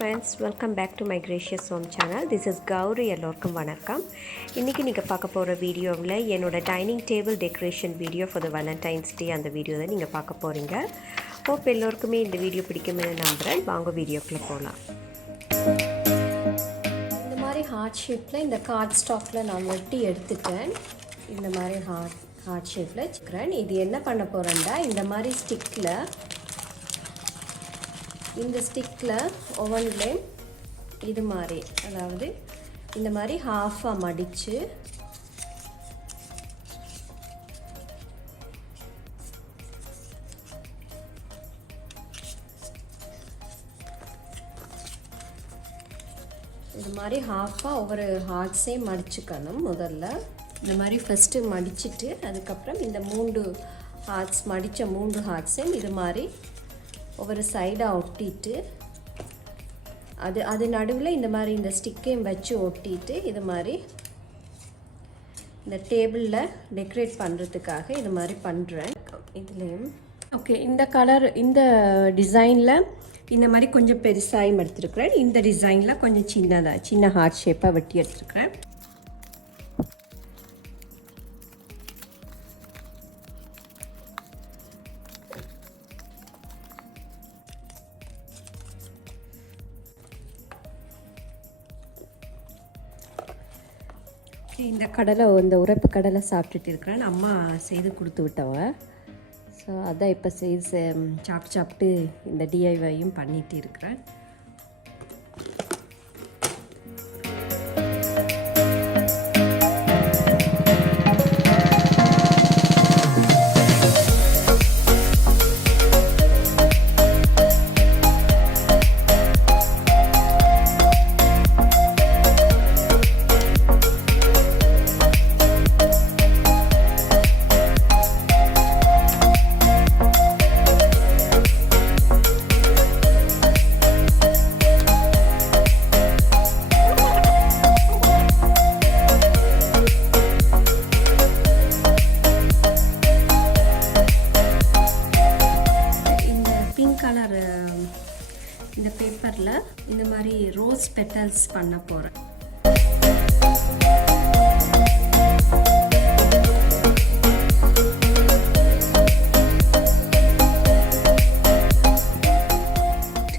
friends, welcome back to my gracious home channel. This is Gauri. எல்லோருக்கும் வணக்கம். இன்னைக்கு நீங்க பார்க்க போற வீடியோவில் என்னோட dining table decoration video for the Valentine's day அந்த வீடியோ தான் நீங்க பார்க்க போறீங்க. ஹோப் எல்லோருக்குமே இந்த வீடியோ பிடிக்கும்னு நம்புறேன். வாங்க வீடியோக்குள்ள போலாம். இந்த மாதிரி ஹார்ட் ஷேப்ல இந்த கார்ட் ஸ்டாக்ல நான் வெட்டி எடுத்துட்டேன். இந்த மாதிரி ஹார்ட் ஷேப்ல வச்சுக்கிறேன். இது என்ன பண்ண போறேன்னா இந்த மாதிரி இந்த ஸ்டிக்கில் ஓவனில் இது மாதிரி அதாவது இந்த மாதிரி ஹாஃபாக மடித்து இது மாதிரி ஹாஃபாக ஒவ்வொரு ஹார்ட்ஸையும் மடிச்சுக்கணும். முதல்ல இந்த மாதிரி ஃபஸ்ட்டு மடிச்சுட்டு அதுக்கப்புறம் இந்த 3 ஹார்ட்ஸ் மடித்த 3 ஹார்ட்ஸையும் இது மாதிரி ஒவ்வொரு சைடாக ஒட்டிட்டு அது நடுவில் இந்த மாதிரி இந்த ஸ்டிக்கையும் வச்சு ஒட்டிட்டு இது மாதிரி இந்த டேபிளில் டெக்கரேட் பண்ணுறதுக்காக இது மாதிரி பண்ணுறேன். இதுலேயும் ஓகே இந்த கலர் இந்த டிசைனில் இந்த மாதிரி கொஞ்சம் பெருசாகவும் எடுத்துருக்குறேன். இந்த டிசைனில் கொஞ்சம் சின்ன ஹார்ட் ஷேப்பாக வெட்டி எடுத்துருக்குறேன். இந்த உரைப்பு கடலை சாப்பிட்டுட்டு இருக்கிறேன். அம்மா செய்து கொடுத்து விட்டவ. ஸோ அதான் இப்போ செய்து சாப்பிட்டு இந்த டிஐவையும் பண்ணிட்டு இருக்கிறேன். இந்த பேப்பரில் இந்த மாதிரி ரோஸ் பெட்டல்ஸ் பண்ண போகிறேன்.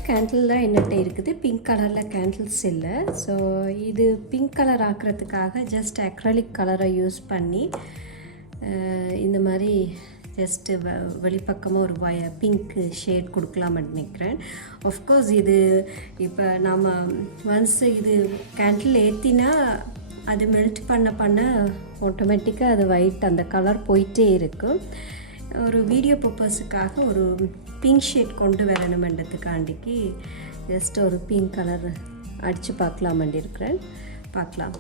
கேண்டில் என்னட்ட இருக்குது, பிங்க் கலரில் கேண்டில்ஸ் இல்லை. ஸோ இது பிங்க் கலர் ஆக்கிறதுக்காக ஜஸ்ட் அக்ரலிக் கலரை யூஸ் பண்ணி இந்த மாதிரி ஜஸ்ட்டு வெளிப்பக்கமாக ஒரு பிங்க் ஷேட் கொடுக்கலாம்னு நினைக்கிறேன். ஆஃப்கோர்ஸ் இது இப்போ நாம் ஒன்ஸ் இது கேண்டில் ஏற்றினா அது மெல்ட் பண்ண ஆட்டோமேட்டிக்காக அது ஒயிட் அந்த கலர் போயிட்டே இருக்கும். ஒரு வீடியோ பர்பஸுக்காக ஒரு பிங்க் ஷேட் கொண்டு வரணுமென்றதுக்காண்டிக்கு ஜஸ்ட் ஒரு பிங்க் கலர் அடித்து பார்க்கலாமண்டி இருக்கிறேன். பார்க்கலாம்.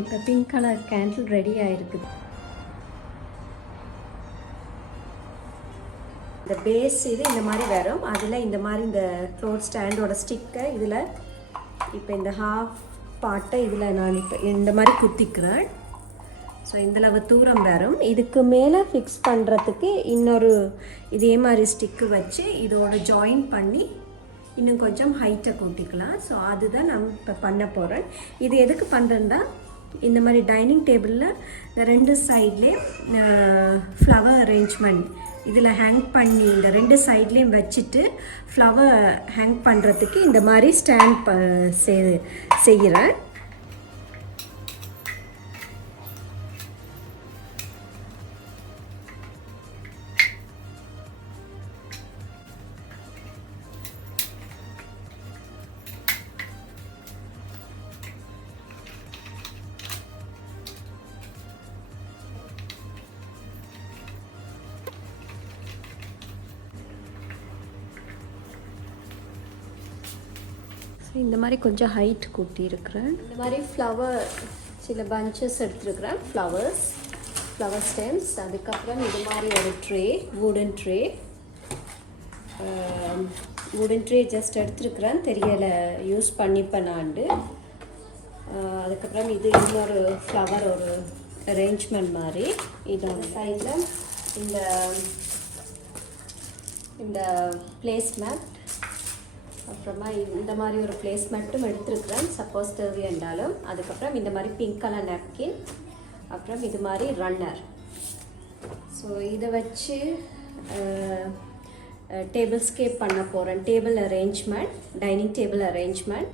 இப்போ பிங்க் கலர் கேண்டில் ரெடி ஆகிருக்குது. இந்த பேஸ் இது இந்த மாதிரி வரும். அதில் இந்த மாதிரி இந்த ஃப்ளோர் ஸ்டாண்டோட ஸ்டிக்கை இதில் இப்போ இந்த ஹாஃப் பார்ட்டை இதில் நான் இப்போ இந்த மாதிரி குத்திக்கிறேன். ஸோ இதில் தூரம் வரும். இதுக்கு மேலே ஃபிக்ஸ் பண்ணுறதுக்கு இன்னொரு இதே மாதிரி ஸ்டிக்கு வச்சு இதோட ஜாயின் பண்ணி இன்னும் கொஞ்சம் ஹைட்டை கூட்டிக்கலாம். ஸோ அதுதான் நான் இப்போ பண்ண போகிறேன். இது எதுக்கு பண்ணுறேன்னா இந்த மாதிரி டைனிங் டேபிளில் இந்த 2 சைட்லேயும் ஃப்ளவர் அரேஞ்ச்மெண்ட் இதில் ஹேங் பண்ணி இந்த 2 சைட்லேயும் வச்சுட்டு ஃப்ளவர் ஹேங் பண்ணுறதுக்கு இந்த மாதிரி ஸ்டாண்ட் செய்கிறேன். இந்த மாதிரி கொஞ்சம் ஹைட் கூட்டி இருக்கிறேன். இந்த மாதிரி ஃப்ளவர் சில பஞ்சஸ் எடுத்துருக்கிறேன். Flower stems. அதுக்கப்புறம் இது மாதிரி ஒரு ட்ரே, வுடன் ட்ரே ஜஸ்ட் எடுத்துருக்கிறேன். தெரியலை யூஸ் பண்ணிப்பேன் நான். அதுக்கப்புறம் இது இன்னொரு ஃப்ளவர் ஒரு அரேஞ்ச்மெண்ட் மாதிரி. இதோட சைடில் இந்த பிளேஸ்மேட், அப்புறமா இந்த மாதிரி ஒரு பிளேஸ்மேட்டும் எடுத்துருக்குறேன் சப்போஸ் தேவை என்றாலும். அதுக்கப்புறம் இந்த மாதிரி பிங்க் கலர் நாப்கின், அப்புறம் இது மாதிரி ரன்னர். ஸோ இதை வச்சு டேபிள் ஸ்கேப் பண்ண போகிறேன். Table arrangement, dining table arrangement.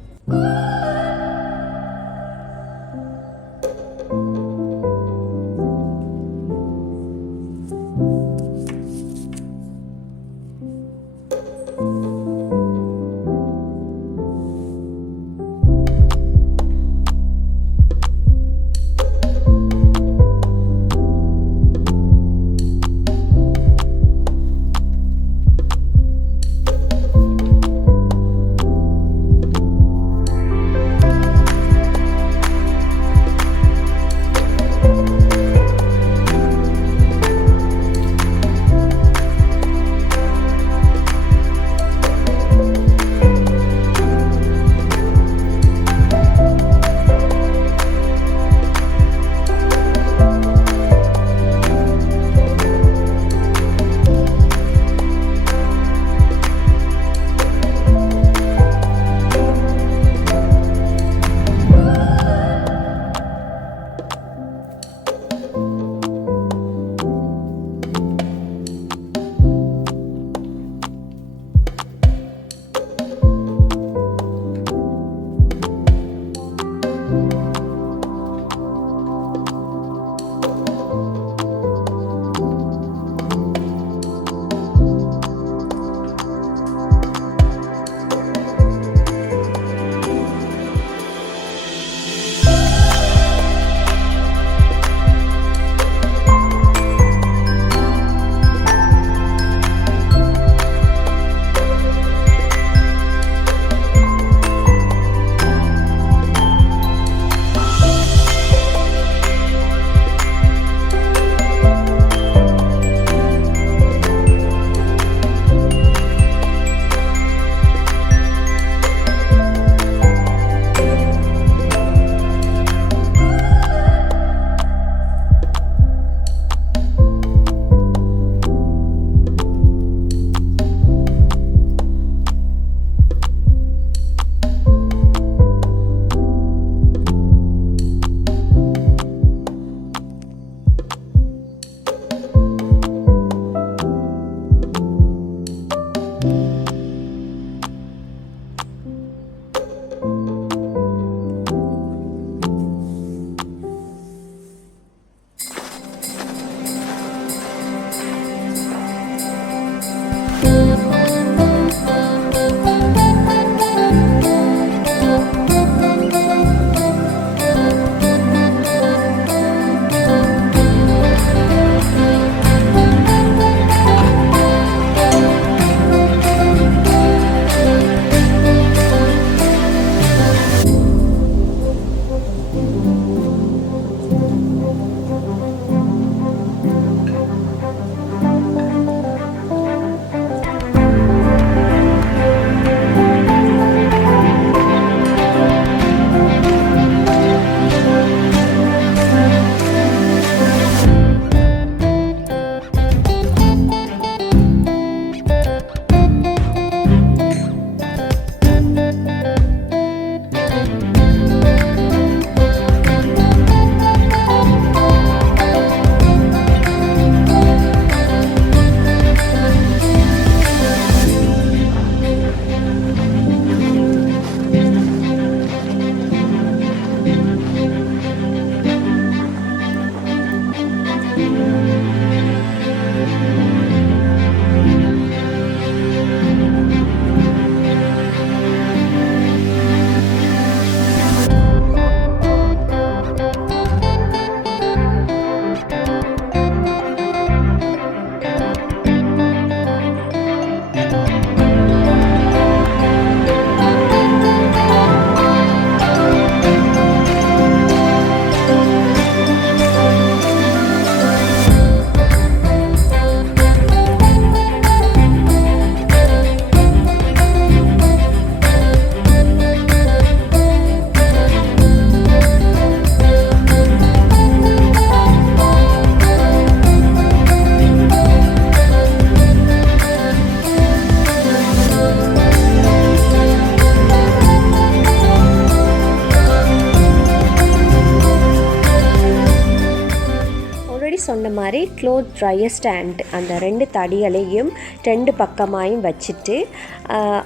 சொன்ன மாதிரி க்ளோத் ட்ரையர் ஸ்டாண்ட் அந்த 2 தடிகளையும் 2 பக்கமாயும் வச்சுட்டு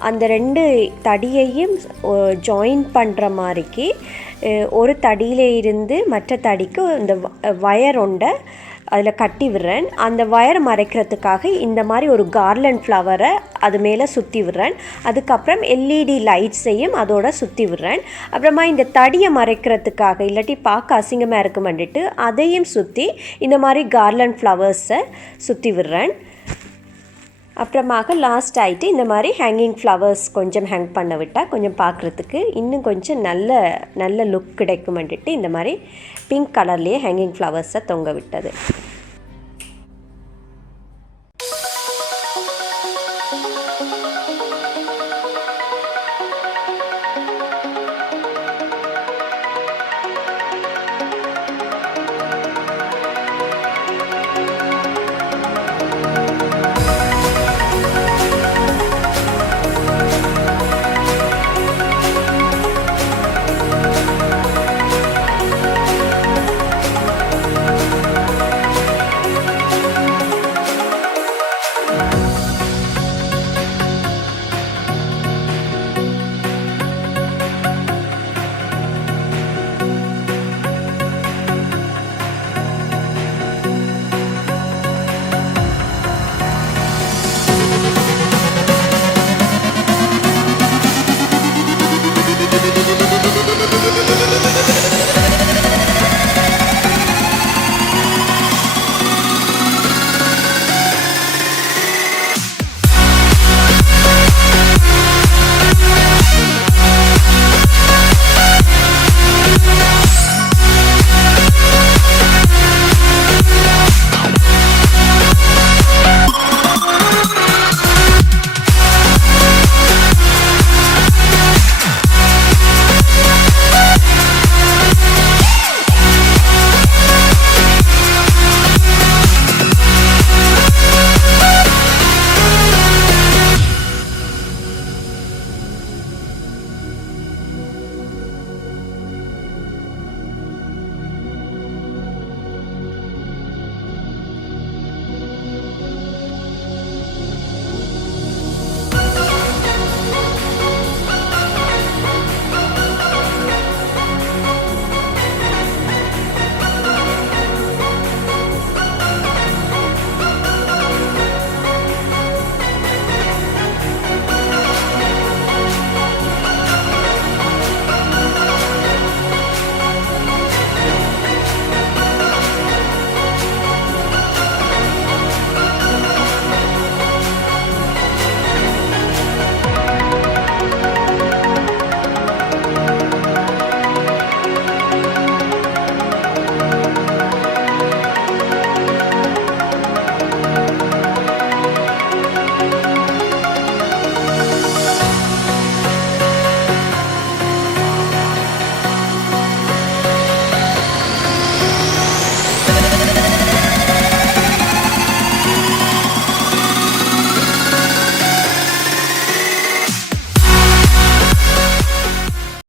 அந்த 2 தடியையும் ஜாயின் பண்ணுற மாதிரிக்கு ஒரு தடியில இருந்து மற்ற தடிக்கு இந்த வயர் ஒன்றை அதில் கட்டி விடுறேன். அந்த வயர் மறைக்கிறதுக்காக இந்த மாதிரி ஒரு கார்லண்ட் ஃப்ளவரை அது மேலே சுற்றி விடுறேன். அதுக்கப்புறம் எல்இடி லைட்ஸையும் அதோட சுற்றி விடுறேன். அப்புறமா இந்த தடியை மறைக்கிறதுக்காக இல்லாட்டி பார்க்க அசிங்கமாக இருக்குமெண்டுட்டு அதையும் சுற்றி இந்த மாதிரி கார்லண்ட் ஃப்ளவர்ஸை சுற்றி விடுறேன். அப்புறமாக லாஸ்ட் ஆகிட்டு இந்த மாதிரி ஹேங்கிங் ஃப்ளவர்ஸ் கொஞ்சம் ஹேங் பண்ண விட்டால் கொஞ்சம் பார்க்குறதுக்கு இன்னும் கொஞ்சம் நல்ல லுக் கிடைக்குமெண்டுட்டு இந்த மாதிரி பிங்க் கலர்லேயே ஹேங்கிங் ஃப்ளவர்ஸை தொங்க விட்டது.